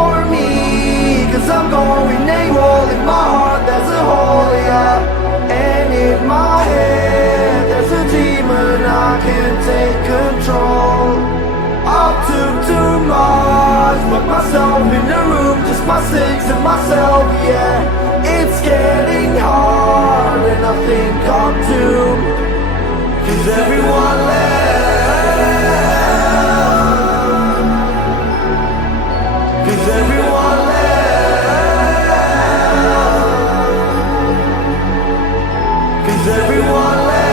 for me, 'cause I'm going AWOL. In my heart there's a hole, yeah. And in my head there's a demon, I can't take control. I took too much, locked myself in the room, just my six and myself, yeah. It's getting hard and I think I'm doomed, 'cause everyone left, 'cause everyone left, 'cause everyone left.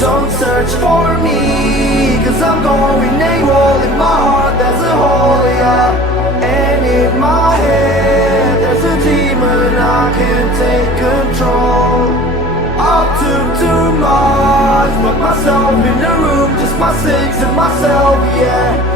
Don't search for me, 'cause I'm going AWOL. In my heart there's a hole, yeah. And in my head there's a demon, I can't take control. I took too much, locked myself in the room, just my six and myself, yeah.